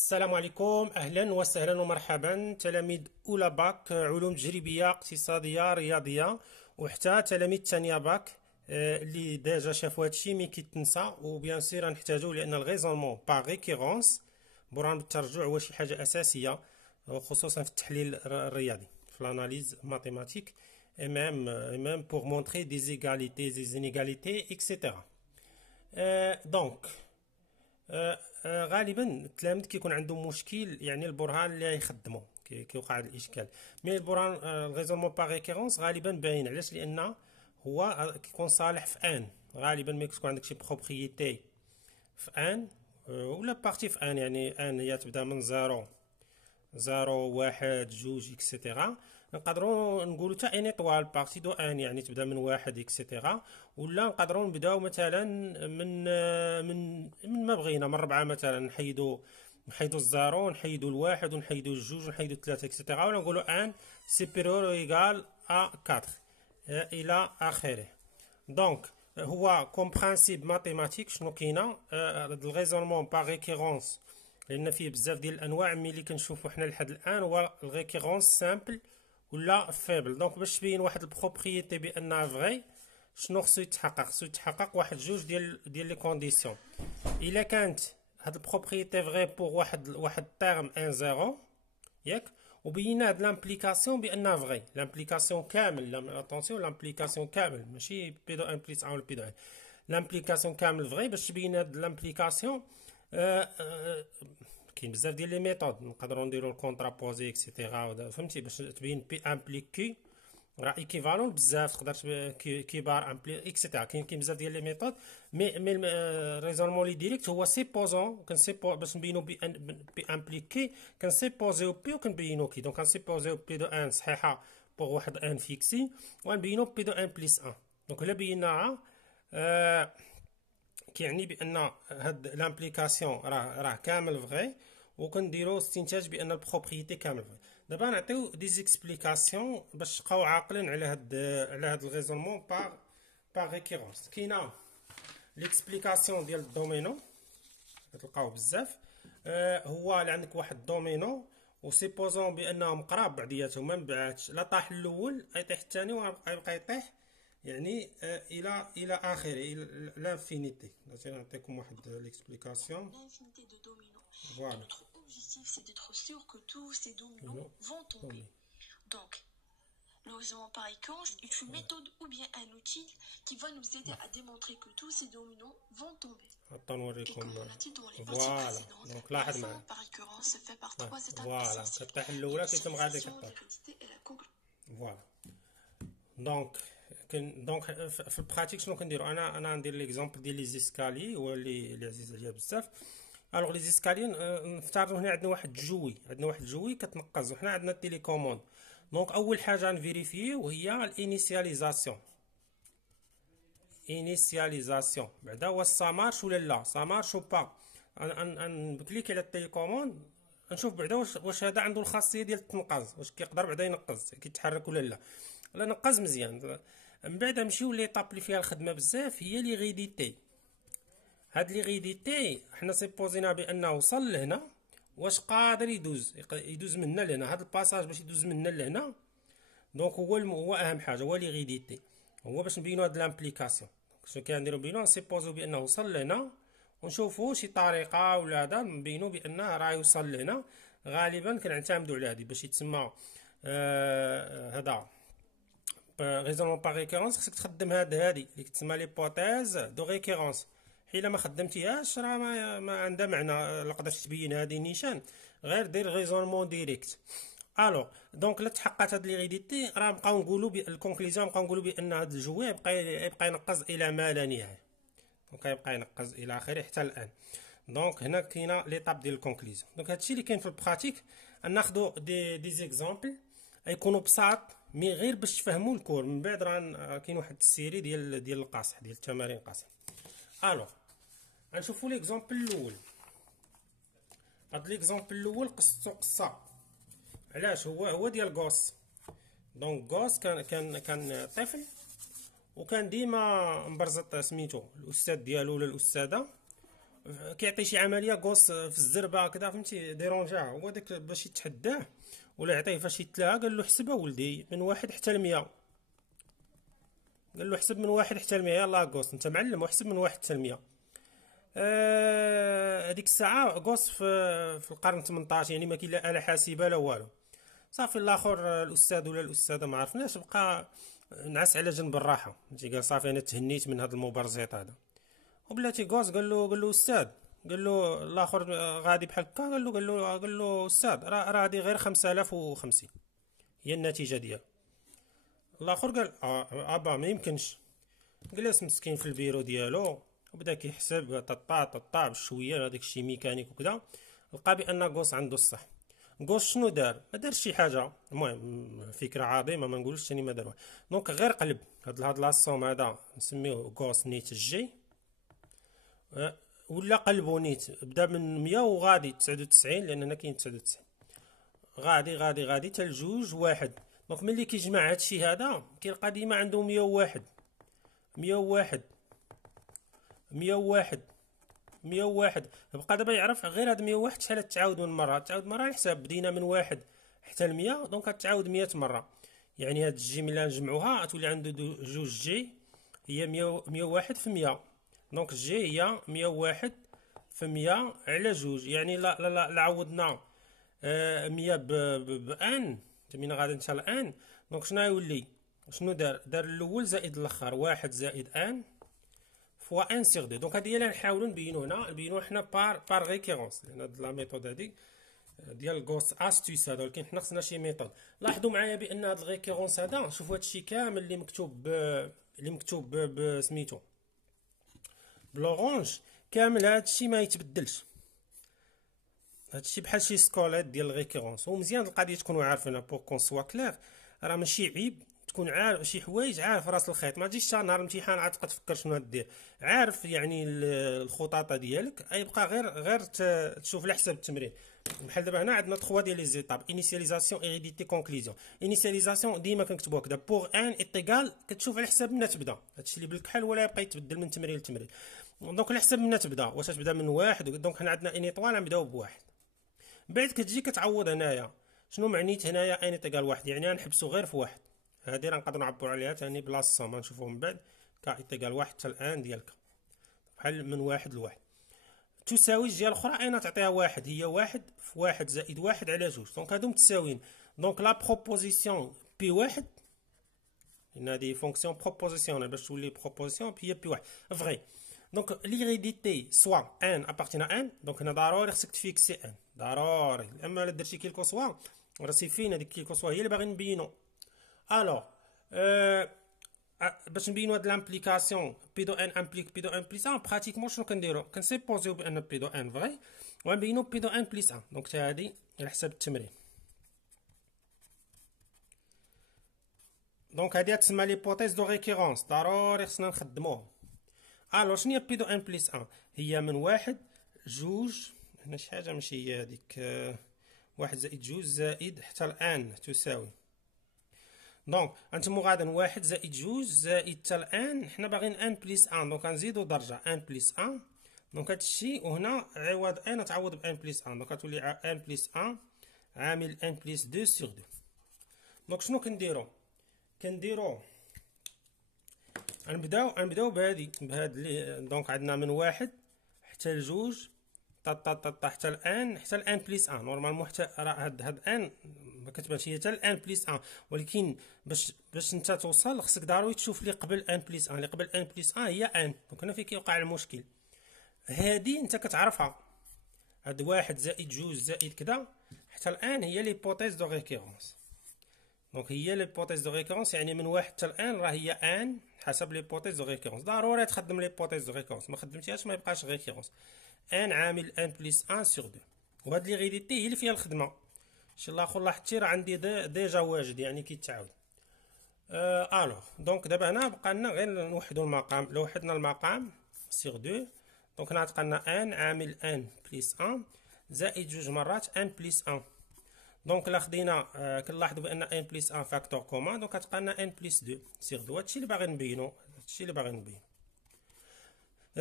السلام عليكم، اهلا وسهلا ومرحبا تلاميذ اولى باك علوم تجريبيه اقتصاديه رياضيه، وحتى تلاميذ تانية باك اللي ديجا شافوا هادشي مي كيتنسى. وبيان سير غنحتاجو لان الغيزونمون باغ ريكيرونس برهان بالترجع هو شي حاجه اساسيه، خصوصا في التحليل الرياضي في الاناليز ماتيماتيك et même pour montrer des égalités, des inégalités, etc. Donc غالبا التلاميذ كيكون عندهم مشكل، يعني البرهان اللي يخدموا كيوقع هذا الاشكال. مي البرهان الريزونمون باغ ريكيرونس غالبا باين، علاش؟ لان هو كيكون صالح في ان، غالبا ملي كتكون عندك شي بروبريتي في ان ولا بارتي في ان، يعني ان هي تبدا من زيرو واحد جوج اكسيتيرا، نقدروا نقولوا حتى ان ايطوال بارتي دو ان يعني تبدا من واحد اكسيتيرا، ولا نقدروا نبداو مثلا من ما بغينا من ربعه، مثلا نحيدوا الزيرو، نحيدوا الواحد، ونحيدوا الجوج، ونحيدوا الثلاثه اكسيتيرا، ولا نقولوا ان سيبيريور او ايغال ا 4 الى اخره. دونك هو كوم برانسيب ماتيماتيك شنو كاينه الريزونمون باغ ريكيرونس، لان فيه بزاف ديال الانواع. ملي اللي كنشوفوا حنا لحد الان هو الريكيرونس سامبل ولا فيبل. دونك باش تبين واحد البروبريتي بانها فغي، شنو خصو يتحقق؟ خصو يتحقق واحد جوج ديال لي كونديسيون. الا كانت هاد البروبريتي فغي بوغ واحد تيرم ان زيرو، ياك، وبينا هاد لامبليكاسيون بانها فغي، لامبليكاسيون كامل، اتونسيون لامبليكاسيون كامل ماشي بي دو ان بليس ان ولا بي دو ان، لامبليكاسيون كامل فغي. باش تبين هاد لامبليكاسيون كاين بزاف ديال لي ميثود، نقدروا نديروا الكونترابوزي اكسيتيرا، فهمتي؟ باش تبين بي امبليكي راه ايكيفالون بزاف، تقدر كيبار امبلي اكسيتيرا، كاين بزاف ديال لي ميثود. مي ريزونمون لي ديريكت هو سيبوزون، كنسيبو باش نبينو بي امبليكي، كنسيبوزيو بي وكنبينو كي. دونك كنسيبوزيو بي دو ان صحيحه بوغ واحد ان فيكسي، ونبينو بي دو ان بليس ان. دونك الا بيناها كيعني بان هاد لامبليكاسيون راه كامل فغي، وكنديروا استنتاج بان البروبريتي كامل فغي. دابا نعطيو دي زيكسبليكاسيون باش تبقاو عاقلين على هاد الريزونمون باغ ريكيرونس. كاينه ليكسبليكاسيون ديال الدومينو، كتلقاو بزاف. هو اللي عندك واحد الدومينو وسيبوزون بانهم قراب بعضياتهم، ما مبعاتش، لا طاح الاول يطيح الثاني ويبقى يطيح، يعني الى اخره، الى لانفينيتي. نعطيكم واحد ليكسبليكاسيون. L'infinité de dominos. Voilà. Et notre objectif, c'est d'être sûr que tous ces dominos vont tomber. Donc, le raisonnement par récurrence est une méthode ou bien un outil qui va nous aider à démontrer que tous ces dominos vont tomber. Et comme on l'a dit dans les parties précédentes, le raisonnement par récurrence se fait par trois étapes essentielles. L'initialisation, l'hérédité et la conclusion. Voilà. دونك في البراتيك شنو كنديروا؟ انا ندير ليكزامبل ديال لي زيسكالي، هو اللي عزيز عليا بزاف. الوغ لي زيسكالي نفترضوا هنا عندنا واحد الجوي كتنقز، وحنا عندنا التيليكوموند. دونك اول حاجه نفيريفيو هي الانيسياليزاسيون. بعدا واش سا مارش ولا لا، سا مارش او با. نكليك على التيليكوموند نشوف بعدا واش هذا عنده الخاصيه ديال التنقاز، واش كيقدر بعدا ينقز كيتحرك ولا لا. لا نقز مزيان. من بعد نمشيو ليطاب اللي فيها الخدمه بزاف، هي لي غيديتي. هاد لي غيديتي حنا سيبوزينا بانه وصل لهنا، واش قادر يدوز منا لهنا، هاد الباساج باش يدوز منا لهنا. دونك هو اهم حاجه هو لي غيديتي، هو باش نبينو هاد لامبليكاسيون. شنو كنديرو؟ بينو نسيبوزو بانه وصل لهنا، ونشوفو شي طريقه ولا هذا نبينو بانه راه يوصل لهنا. غالبا كنعتمدوا على هادي باش يتسمى هذا ريزونمون باغ ريكيرونس. خصك تخدم هادي اللي كتسمى ليبوتيز دو ريكيرونس. حيلا ما خدمتيهاش راه ما عندها معنى، لا قدرتي تبين هادي نيشان، غير دير ريزونمون ديريكت. الوغ دونك لا تحققت هاد لي غيديتي، راه نبقاو نقولوا الكونكليزيون، نبقاو نقولوا بان هاد الجوي يبقى ينقز الى ما لا نهايه. دونك يبقى ينقز الى اخره حتى الان. دونك هنا كاينه ليطاب ديال الكونكليزيون. دونك هادشي اللي كاين في البراتيك. ناخذوا دي زيكزامبل يكونوا بساط، مي غير باش تفهموا الكور. من بعد راه كاين واحد السيري ديال القاصح، ديال التمارين قاصح. الوغ غنشوفوا ليكزامبل الاول. هاد ليكزامبل الاول قصتو قصه، علاش؟ هو ديال غوس. دونك غوس كان طفل، وكان ديما مبرزط سميتو الاستاذ ديالو ولا الاستاذه، كيعطي شي عمليه غوص في الزربه كذا فهمتي ديرونجاه هو داك باش يتحداه ولا يعطيه فاش يتلاها. قال له حسب اولدي من 1 حتى ل100. قال له حسب من 1 حتى ل100 يلاه غوص انت معلم وحسب من 1 حتى ل100. هذيك الساعه غوص في القرن 18 يعني ما كاين لا آلة حاسبه لا والو. صافي الاخر الاستاذ ولا الاستاذه ما عرفناش بقى نعس على جنب الراحه. قال صافي انا تهنيت من هذا المبرزيط هذا. وبلاتي غوص قال له استاذ. قال له الاخر غادي بحال هكا. قال له استاذ راه هادي غير 5050 هي النتيجه ديال. الاخر قال ابا ما يمكنش. جلس مسكين في البيرو ديالو وبدا كيحسب ططا بشويه هذاك الشيء ميكانيك وكذا. لقى بان غوص عنده الصح. غوص شنو دار؟ ما دارش شي حاجه. المهم فكره عظيمه ما نقولش ثاني ما دار. دونك غير قلب هاد لاصوم هذا نسميوه غوص نيت الجي ولا قلبو نيت بدا من 100 وغادي 99 لان هنا كاين 99 غادي حتى لجوج واحد. دونك ملي كيجمع هادشي هذا كيلقى ديما عنده 101 بقى دابا يعرف غير هاد 101 شحال تعاود من مره. تعاود مره الحساب بدينا من 1 حتى ل 100 دونك غتعاود 100 مره. يعني هاد الجي ملي نجمعوها غتولي عنده جوج جي هي 101 في 100. دونك الجي هي 101 في 100 على جوج. يعني لا عوضنا 100 بان من غادي نتا الان. دونك شنو غيولي؟ شنو دار الاول زائد الاخر 1 زائد ان فوا ان سيغ دو. دونك هادي هي اللي نحاولوا نبينو حنا بار ريكيرونس لان هاد لا ميثود هادي ديال غوص استيس هذا. ولكن حنا خصنا شي ميثود. لاحظوا معايا بان هاد الريكيرونس هذا شوفوا هادشي كامل اللي مكتوب بسميتو بلورانج كامل هادشي ما يتبدلش. هادشي بحال شي سكولات ديال الريكيرونس. ومزيان القضيه تكونوا عارفينها بور كون سوا كلير. راه ماشي عيب تكون عارف شي حوايج عارف راس الخيط. ما تجيش نهار الامتحان عاد تبقى تفكر شنو دير. عارف يعني الخطاطه ديالك يبقى غير تشوف على حساب التمرين. بحال دابا هنا عندنا 3 ديال لي زيتاب انيسياليزاسيون ايريديتي كونكلوزيون. انيسياليزاسيون ديما كنكتبوها كذا بور ان ايتيغال كتشوف على حساب منين تبدا. هادشي اللي بالكحل ولا يبقى يتبدل من تمرين لتمرين. دونك على حساب منين تبدا. واش تبدا من 1 دونك حنا عندنا انيطوال نبداو بواحد. بعد كتجي كتعوض هنايا. شنو معنيت هنايا ان ايتيغال 1 يعني غنحبسو غير في 1. هادي راه نقدروا نعبروا عليها ثاني بلا الصوم غنشوفوه من بعد. كا ايتيغال 1 حتى الان ديالك بحال من 1 ل1 تساوي الجهه الاخرى اين تعطيها 1 هي 1 في 1 زائد 1 على 2. دونك هادو متساويين. دونك لا بروبوزيسيون بي 1 لان هادي فونكسيون بروبوزيسيونيل باش تولي بروبوزيسيون هي بي 1 فغي. دونك ليريديتي سوا ان ابارتينا ان. دونك هنا ضروري خصك تفيكسي ان ضروري. اما الا درتي كيلكو سوا راه سي فين هذيك كيلكو سوا هي اللي باغي نبينو. الوغ باش نبينو هاد لامبليكاسيون بي دو ان امبليك بي دو ان بليس ان براتيكمون شنو كنديرو كنسيبوزيو بان بي دو ان فغي ونبينو بي دو ان بليس ان. دونك حتى هادي على حساب التمرين. دونك هادي تسمى ليبوتيز دو ريكيرونس ضروري خصنا نخدموها. الوغ شنو هي بي دو ان بليس ان؟ هي من 1 جوج هنا شي حاجه ماشي هي هذيك 1 زائد جوج زائد حتى الان تساوي. دونك انتم غادا 1 زائد جوج زائد حتى الان حنا باغيين ان بليس ان. دونك غنزيدو درجه ان بليس ان. دونك هادشي وهنا عوض ان تعوض ب ان بليس ان. دونك غتولي ان بليس ان عامل ان بليس 2 سور 2. دونك شنو كنديرو نبداو بهاد دونك عندنا من 1 حتى لجوج حتى الان بليس ان. نورمالمون حتى راه هاد ان ما كتبانش هي حتى الان بليس ان. ولكن باش انت توصل خصك ضروري تشوف اللي قبل ان بليس ان. اللي قبل ان بليس ان هي ان. دونك هنا فين كيوقع المشكل. هادي انت كتعرفها هاد 1 زائد جوج زائد كذا حتى الان هي ليبوتيز دو ريكيرونس. دونك هي ليبوتيز دو ريكيرونس يعني من 1 حتى الان راه هي ان حسب ليبوتيز دو ريكيرونس. ضروري تخدم ليبوتيز دو ريكيرونس. ما خدمتيهاش ما يبقاش ريكيرونس. ان عامل ان بليس ان سور 2. وهاد ليغيديتي هي اللي فيها الخدمه. شي الاخر لاحظتي راه عندي ديجا واجد يعني كيتعاود. الوغ دونك دابا هنا بقى لنا غير نوحدوا المقام. لو وحدنا المقام سور 2 دونك هنا تلقى لنا ان عامل ان بليس ان زائد جوج مرات ان بليس ان. دونك لا خدينا كنلاحظوا بان ان بليس ان فاكتور كومان. دونك غتبقى لنا ان بليس 2 سور 2. هادشي اللي باغي نبينو.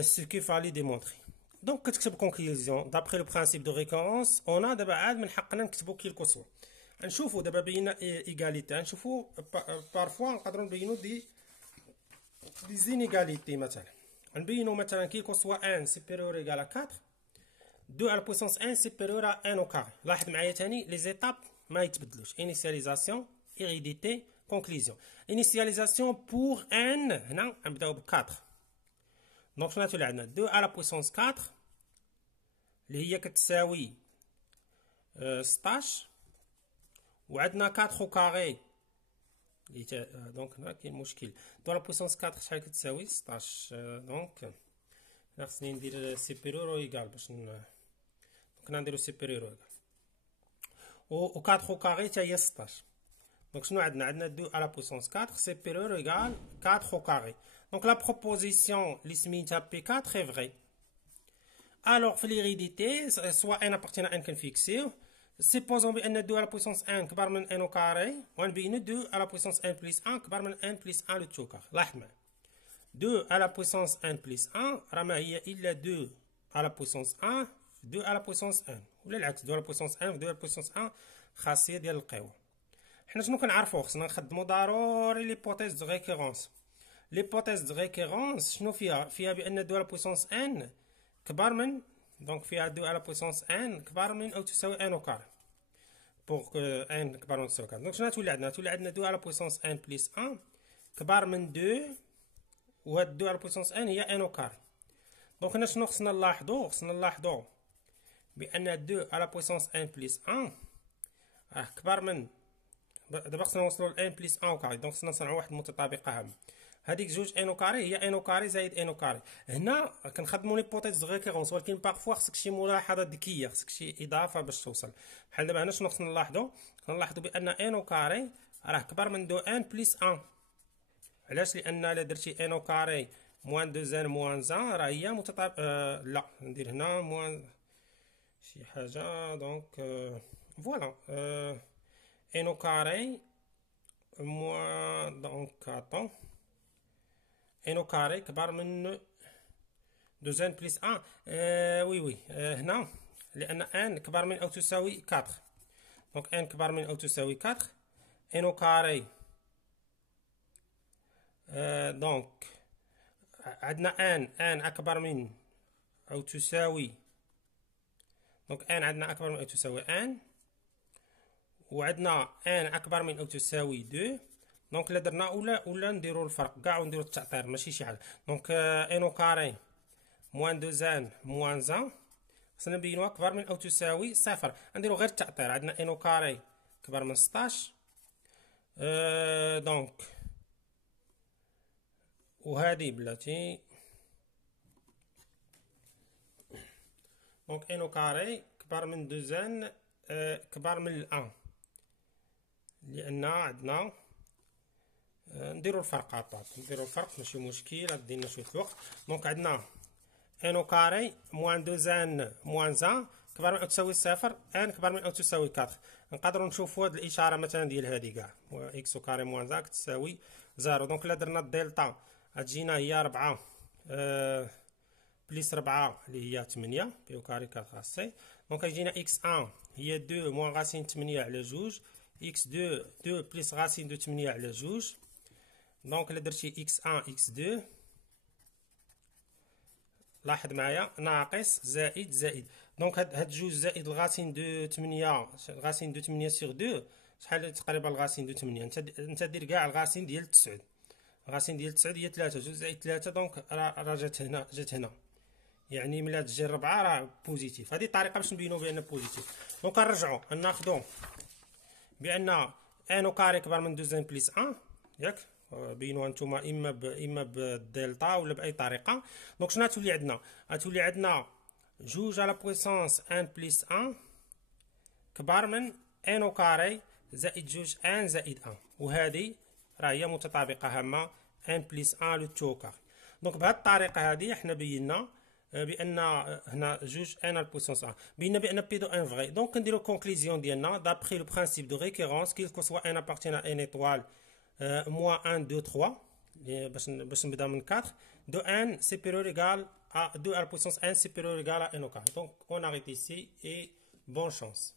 سو كي فالي ديمونطري. دونك كتكتب كونكلوزيون دابخي لو برانسيب دو ريكورونس. اون دابا عاد من حقنا نكتبو كيلكو سوا. نشوفو دابا بينا ايغاليتي، نشوفو بارفوا نقدروا نبينو دي زينيغاليتي. مثلا نبينو مثلا كيلكو سوا 1 سوبيريور ايغال 4، 2 على بويسونس 1 سوبيريور ا 1 او كاري. لاحظ معايا تاني لي زيتاب ما يتبدلوش. انيسياليزاسيون، ايريديتي، كونكلوزيون. انيسياليزاسيون بور ان هنا نبداو ب 4. دونك شنو تولي عندنا 2 على بويسونس 4 اللي هي كتساوي 16، وعندنا 4 او كاري اللي دونك هنا كاين مشكل. 2 على بويسونس 4 شحال كتساوي 16. دونك هنا خصني ندير سوبيريور او ايغال باش دونك هنا نديرو سوبيريور او ايغال و 4 او كاري حتى هي 16. دونك شنو عندنا 2 على بويسونس 4 سوبيريور او ايغال 4 او كاري. Donc la proposition l'ismita P4 est vraie. Alors, l'hérédité, soit n appartient à n qu'on fixe, supposons que n 2 à la puissance 1 كبر من n au carré, ou n 2 à la puissance 1 plus 1 كبر من n plus 1 le tout carré. لاحظ 2 à la puissance 1 plus 1 راه ما هي إلا 2 à la puissance 1 2 à la puissance 1 ولا العكس 2 à la puissance 1 2 à la puissance 1 خاصية ديال القوة. حنا شنو كنعرفو؟ خصنا نخدمو ضروري ليبوتيز دو ريكورونس. ليبوتيز دو ريكورونس شنو فيها؟ فيها بان 2 على بويسونس ان كبر من، دونك فيها 2 على بويسونس ان كبر من او تساوي ان او كار بوغ ان كبر من تساوي 4. دونك شنو تولي عندنا؟ تولي عندنا 2 على بويسونس ان بليس 1 كبر من 2 وهاد 2 على بويسونس ان هي ان او كار. دونك هنا شنو خصنا نلاحظو؟ خصنا نلاحظو بان 2 على بويسونس ان بليس 1 راه كبر من، دابا خصنا نوصلو ل ان بليس 1 او كاري. دونك خصنا نصنعو واحد المتطابقه هامه. هذيك جوج ان او كاري هي ان او كاري زائد ان او كاري. هنا كنخدموا ليبوتيز دو ريكورونس، ولكن بارفوا خصك شي ملاحظه ذكيه، خصك شي اضافه باش توصل. بحال دابا هنا شنو خصنا نلاحظوا؟ كنلاحظوا بان ان او كاري راه كبر من دو ان بليس 1. علاش؟ لان الا درتي ان او كاري موان 2 ان موان 1 راه هي متطابق. لا ندير هنا موان شي حاجه. دونك فوالا ان او كاري موان دونك اتون ان او كاري كبر من 2 ان بليس 1. وي هنا لان ان كبر من او تساوي 4. دونك ان كبر من او تساوي 4 ان او كاري. دونك عندنا ان اكبر من او تساوي، دونك ان عندنا اكبر من او تساوي ان، وعندنا ان اكبر من او تساوي 2. دونك الا درنا ولا نديرو الفرق كاع ونديرو التعطير ماشي شي حاجه. دونك ان او كاري موان 2 ان موان 1 خصنا نبينوها كبر من او تساوي صفر. نديرو غير التعطير. عندنا ان او كاري كبر من 16. دونك وهذه بلاتي. دونك ان او كاري كبر من 2 ان كبر من 1 لان عندنا نديرو الفرق عطات. نديرو الفرق ماشي مشكل، دينا شويه الوقت. دونك عندنا ان او كاري موان 2 ان موان 1 كبر من او تساوي صفر، ان كبر من او تساوي 4. نقدروا نشوفوا هاد الاشاره مثلا ديال هذه كاع اكس او كاري موان 1 تساوي 0. دونك الا درنا الدلتا غتجينا هي 4 بليس 4 اللي هي 8 بي او كاري 4 سي. دونك غيجينا اكس 1 هي 2 موان غاسين 8 على 2 اكس 2 2 بليس غاسين دو 8 على 2. دونك الا درتي اكس 1 اكس 2 لاحظ معايا ناقص زائد زائد. دونك هاد جوج زائد الغاسين دو 8 الغاسين دو 8 سيغ 2 شحال تقريبا الغاسين دو 8؟ انت دير كاع الغاسين ديال 9. الغاسين ديال 9 هي 3 جوج زائد 3. دونك راه جات هنا يعني ملي تجي 4 راه بوزيتيف. هذه الطريقه باش نبينو بان بوزيتيف. دونك نرجعو ناخدو بان ان او كاري كبر من 2 بليس 1 ياك بينوها نتوما اما بالدلتا ولا باي طريقه. دونك شنو غتولي عندنا؟ غتولي عندنا 2 على بويسونس 1 بليس 1 كبر من ان او كاري زائد 2 ان زائد 1، وهذه راه هي متطابقه هامه 1 بليس 1 لو تو كاري. دونك بهذه الطريقه هذه حنا بينا بان هنا 2 ان على بويسونس 1 بينا بان بي دو ان فغي. دونك نديرو كونكلوزيون ديالنا دابخي لو برانسيب دو ريكورونس كيلكو سوا ان ابارتين ا ان ايطوال moins 1 2 3 باش نبدا من 4 دو ان سوبيريور ايغال à 2 à la puissance 1 supérieur ou égal à n au carré. Donc on arrête ici et bonne chance.